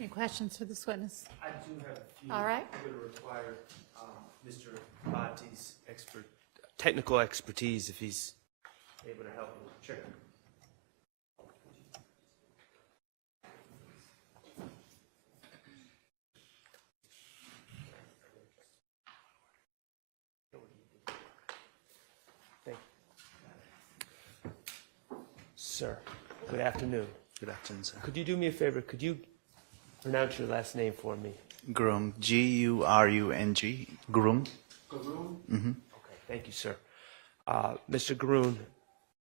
Any questions for this witness? I do have a few. All right. I'm going to require Mr. Bonte's technical expertise if he's able to help me. Sure. Thank you. Sir, good afternoon. Good afternoon, sir. Could you do me a favor? Could you pronounce your last name for me? Gurung, G-U-R-U-N-G, Gurung. Gurung? Mm-hmm. Okay, thank you, sir. Mr. Gurung,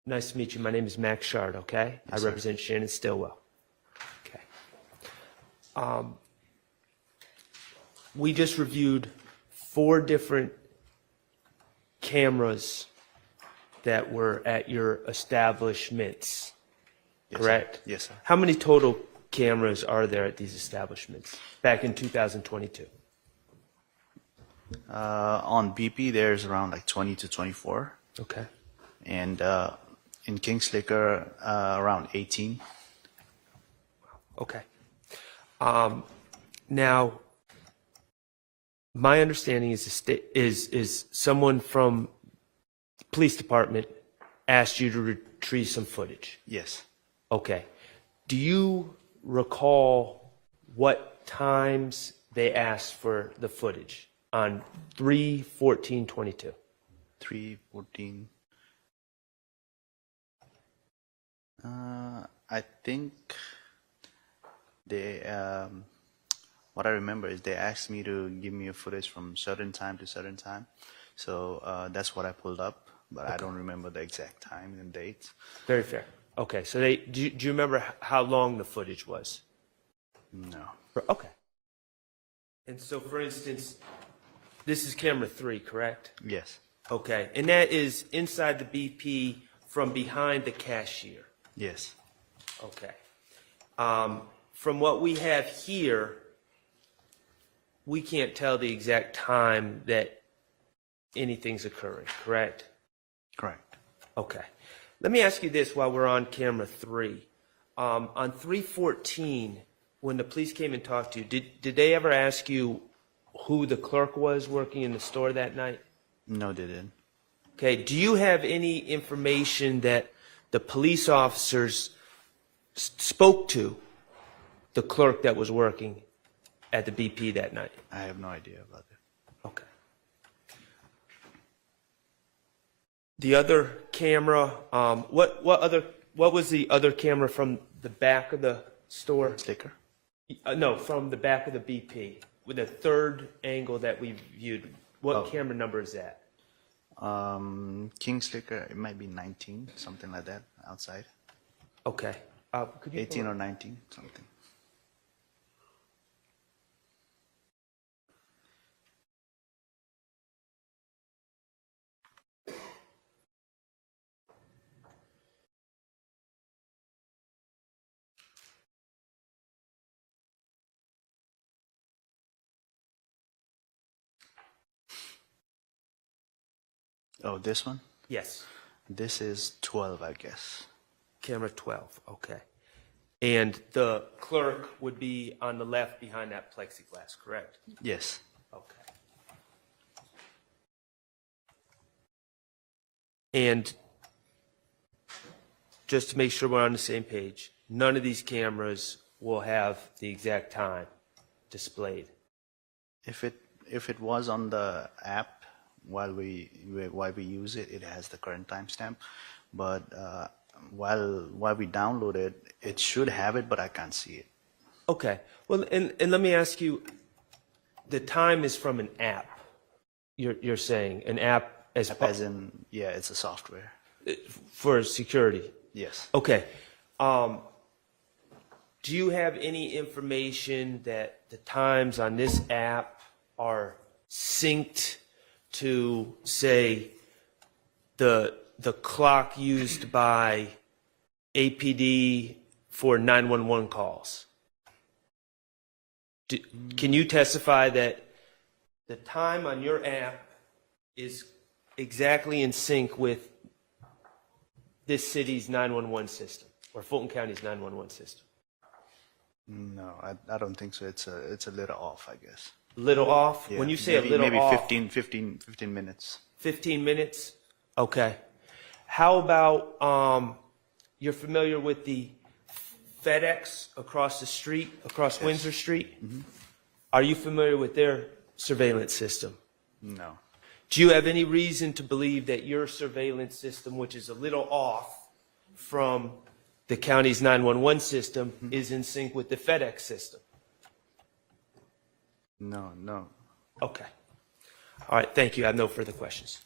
nice to meet you. My name is Max Schardt, okay? Yes, I sir. represent Shannon Stillwell. Okay. We just reviewed 4 different cameras that were at your establishments, Yes, correct? Sir. Yes, sir. How many total cameras are there at these establishments back in 2022? On BP, there's around like 20 to 24. Okay. And in King's Liquor, around 18. Okay. Now, my understanding is someone from the police department asked you to retrieve some footage. Yes. Okay. Do you recall what times they asked for the footage on 3/14/22? 3/14. I think they, what I remember is they asked me to give me a footage from certain time to certain time. So that's what I pulled up, but I don't remember the exact time and date. Very fair. Okay. So do you remember how long the footage was? No. Okay. And so, for instance, this is camera 3, correct? Yes. Okay. And that is inside the BP from behind the cashier. Yes. Okay. From what we have here, we can't tell the exact time that anything's occurring, correct? Correct. Okay. Let me ask you this while we're on camera 3. On 3/14, when the police came and talked to you, did they ever ask you who the clerk was working in the store that night? No, they didn't. Okay. Do you have any information that the police officers spoke to the clerk that was working at the BP that night? I have no idea about it. Okay. The other camera, what was the other camera from the back of the store? Sticker? No, from the back of the BP, with the third angle that we viewed. What camera number is that? King's Liquor, it might be 19, something like that, outside. Okay. Could you 18 or 19, something. Oh, this one? Yes. This is 12, I guess. Camera 12. Okay. And the clerk would be on the left behind that plexiglass, correct? Yes. Okay. And just to make sure we're on the same page, none of these cameras will have the exact time displayed. If it was on the app while we use it, it has the current timestamp. But while we download it, it should have it, but I can't see it. Okay. Well, and let me ask you, the time is from an app. You're saying an app as Yeah, it's a software. for security. Yes. Okay. Do you have any information that the times on this app are synced to, say, the clock used by APD for 911 calls? Can you testify that the time on your app is exactly in sync with this city's 911 system, or Fulton County's 911 system? No, I don't think so. It's a little off, I guess. Little off? Yeah, When you say maybe, a little maybe off, 15 minutes. 15 minutes? Okay. How about, you're familiar with the FedEx across the street, across Windsor Street? Are you familiar with their surveillance system? No. Do you have any reason to believe that your surveillance system, which is a little off from the county's 911 system, is in sync with the FedEx system? No. Okay. All right, thank you. I have no further questions.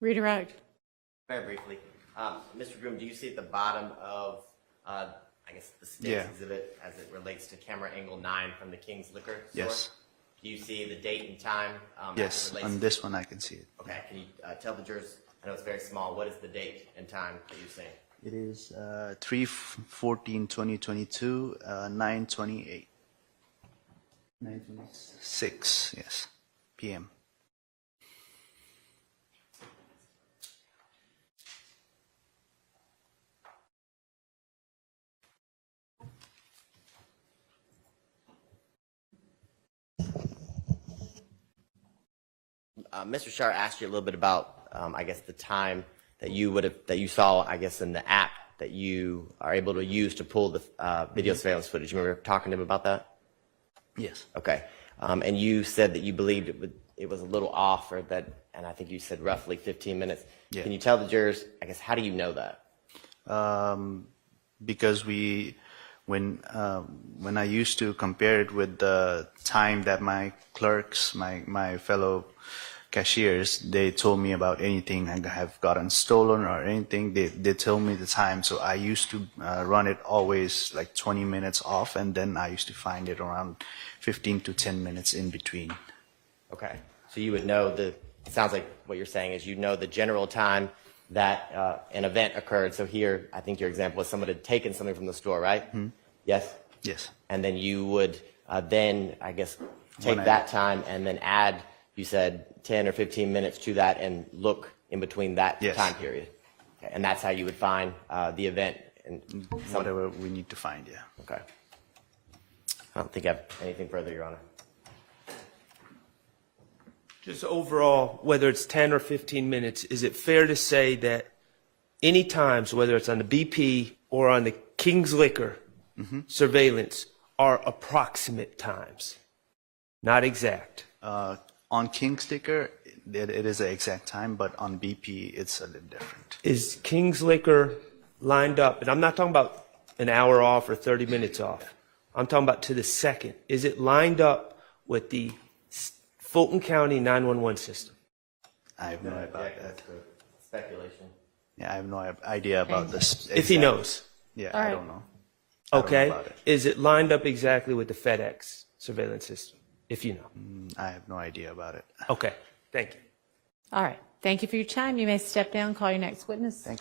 Redirect. Very briefly, Mr. Groom, do you see at the bottom of, I guess, the state's Yeah. exhibit as it relates to camera angle 9 from the King's Liquor store? Yes. Do you see the date and time? As Yes, it relates on to- this one I can see it. Okay, can you tell the jurors, I know it's very small, what is the date and time that you're seeing? It is 3/14/2022, 9:28. 9:26, yes, p.m. Mr. Schardt asked you a little bit about, I guess, the time that you saw, I guess, in the app that you are able to use to pull the video surveillance footage. You remember talking to him about that? Yes. Okay. And you said that you believed it was a little off, or that, and I think you said roughly 15 minutes. Yeah. Can you tell the jurors, I guess, how do you know that? Because when I used to compare it with the time that my clerks, my fellow cashiers, they told me about anything I have gotten stolen or anything, they told me the time. So I used to run it always like 20 minutes off, and then I used to find it around 15 to 10 minutes in between. Okay. So you would know it sounds like what you're saying is you know the general time that an event occurred. So here, I think your example was someone had taken something from the store, right? Yes? Yes. And then you would then, I guess, take When I- that time and then add, you said, 10 or 15 minutes to that and look in between that Yes. time period. Okay. And that's how you would find the event. And Whatever we need to find, yeah. Okay. I don't think I have anything further, Your Honor. Just overall, whether it's 10 or 15 minutes, is it fair to say that any times, whether it's on the BP or on the King's Liquor surveillance, are approximate times, not exact? On King's Liquor, it is the exact time, but on BP, it's a little different. Is King's Liquor lined up, and I'm not talking about an hour off or 30 minutes off, I'm talking about to the second. Is it lined up with the Fulton County 911 system? I have no idea about that. Speculation. Yeah, I have no idea about this. If he knows. Yeah, All I right. don't know. I don't know Okay. about it. Is it lined up exactly with the FedEx surveillance system, if you know? I have no idea about it. Okay, thank you. All right. Thank you for your time. You may step down, call your next witness. Thanks.